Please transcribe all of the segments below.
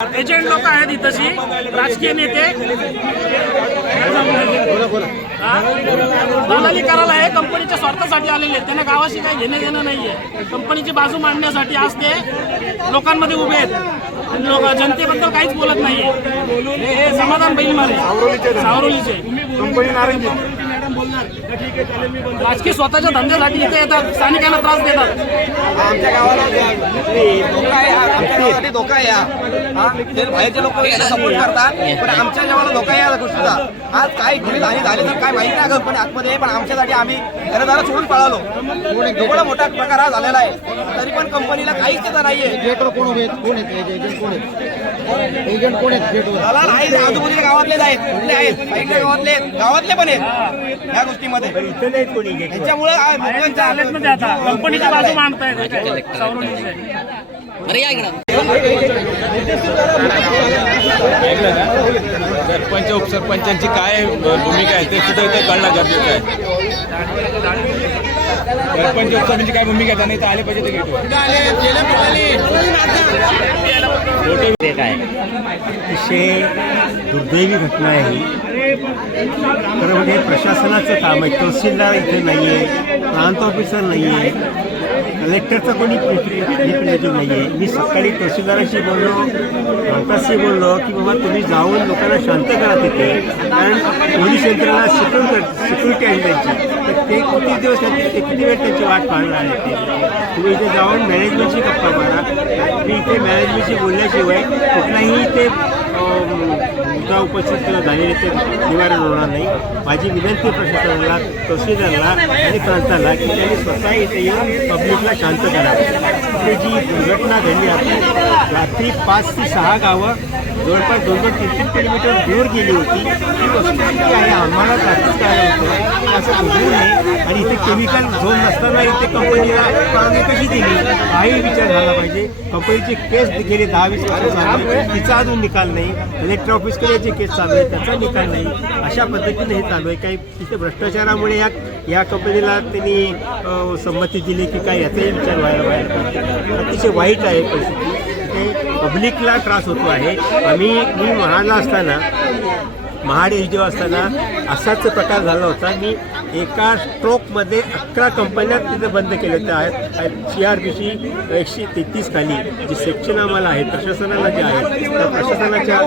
Agent लोक आहेत इथंशी राजकीय नेते दलाली करायला आहे कंपनीच्या स्वार्थासाठी आलेले आहेत. त्यांना गावाशी काही घेणं देणं नाहीये. कंपनीची बाजू मांडण्यासाठी आज ते लोकांमध्ये उभे आहेत. लोक जनतेबद्दल काहीच बोलत नाहीये. हे समाधान बैलमारे सावरोलीचे कंपनी नारायण राजकीय स्वतःच्या धंद्यासाठी इथे येतात, स्थानिकांना त्रास देतात. आमच्या गावाला धोका आहे, आमच्या गावासाठी धोका आहे. ते बाहेरचे लोक सपोर्ट करतात, पण आमच्या गावाला धोका आहे या गोष्टीचा. आज काही ठिकाणी झाले तर काय माहिती नाही कंपनी आतमध्ये, पण आमच्यासाठी आम्ही घरदारा सोडून पळालो. एवढा मोठा प्रकार हा झालेला आहे, तरी पण कंपनीला काहीच देता नाहीये. एजंट कोण आहेत एजंट कोण आहेत दलाल आहेत, आजूबाजूच्या गावातलेच आहेत, कुठले आहेत, साईडच्या गावातले पण आहेत या गोष्टीमध्ये. त्याच्यामुळे लोकांच्या आलेत आता कंपनीची बाजू मांडतायत सावरोलीचे. सरपंच उपसरपंचांची काय भूमिका आहे ते सुद्धा इथं कळणं गरजेचं आहे. सरपंच उपसरपंचांची काय भूमिका आहे त्यांनी इथं आले पाहिजे ते अतिशय दुर्दैवी घटना आहे ही. खरं म्हणजे प्रशासनाचं काम आहे. तहसीलदार इथे नाही आहे, प्रांत ऑफिसर नाही आहे, कलेक्टरचा कोणी रिप्रेझेंटेटिव्ह नाही आहे. मी सकाळी तहसीलदाराशी बोललो, प्रांताशी बोललो की बाबा तुम्ही जाऊन लोकांना शांत करा तिथे, कारण पोलीस यंत्रणा सिक्युरिटी आहे त्यांची. तर ते किती दिवस किती वेळ त्यांची वाट पाहणार आहे ते. तुम्ही इथे जाऊन मॅनेजमेंटची गप्पा मारा. मी इथे मॅनेजमेंटशी बोलल्याशिवाय कुठलाही ते मुद्दा उपस्थित झालेले ते निवारण होणार नाही. माझी विनंती प्रशासनाला, तहसीलदारला आणि प्रांताला की त्यांनी स्वतः इथे येऊन पब्लिकला शांत करावं. इथे जी दुर्घटना घडली, आपण रात्री 5 ते 6 गावं जवळपास 2-3 किलोमीटर दूर गेली होती. ही वस्तुस्थिती आहे. आम्हाला रात्रीच काय होतं असं घडू नये. आणि इथे केमिकल झोन नसताना इथे कंपनीला परवानगी कशी दिली हाही विचार झाला पाहिजे. कंपनीची केस गेली 10-20 वर्ष झाली, तिचा अजून निकाल नाही. कलेक्टर ऑफिसकडे जी केस चालू आहे त्याचा निकाल नाही. अशा पद्धतीने हे चालू आहे. काही तिथे भ्रष्टाचारामुळे या कंपनीला त्यांनी संमती दिली की काय याचाही विचार व्हायला पाहिजे. अतिशय वाईट आहे परिस्थिती. इथे पब्लिकला त्रास होतो आहे. मी महाडला असताना, महाड HDO असताना असाच प्रकार झाला होता. मी एका स्ट्रोकमध्ये 11 कंपन्या तिथे बंद केल्या आहेत. CRPC 133 खाली जे सेक्शन आम्हाला आहेत, प्रशासनाला जे आहेत, त्या प्रशासनाच्या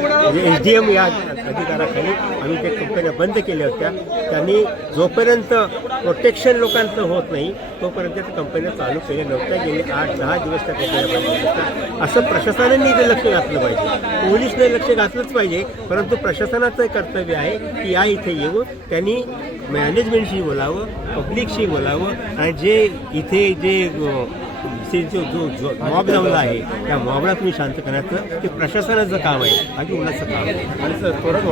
SDM या अधिकाराखाली आम्ही त्या कंपन्या बंद केल्या होत्या. त्यांनी जोपर्यंत प्रोटेक्शन लोकांचं होत नाही तोपर्यंत त्या कंपन्या चालू केल्या नव्हत्या. गेले 8-10 दिवस त्या कंपन्या बंद होत्या. असं प्रशासनाने इथे लक्ष घातलं पाहिजे. पोलीसने लक्ष घातलंच पाहिजे, परंतु प्रशासनाचं कर्तव्य आहे की या इथे येऊन त्यांनी मॅनेजमेंटशी बोलावं, पब्लिकशी बोलावं. आणि जे इथे जो मॉब जमला आहे त्या मॉबला तुम्ही शांत करायचं ते प्रशासनाचं काम आहे, बाकी कोणाचं काम आहे. आणि थोडं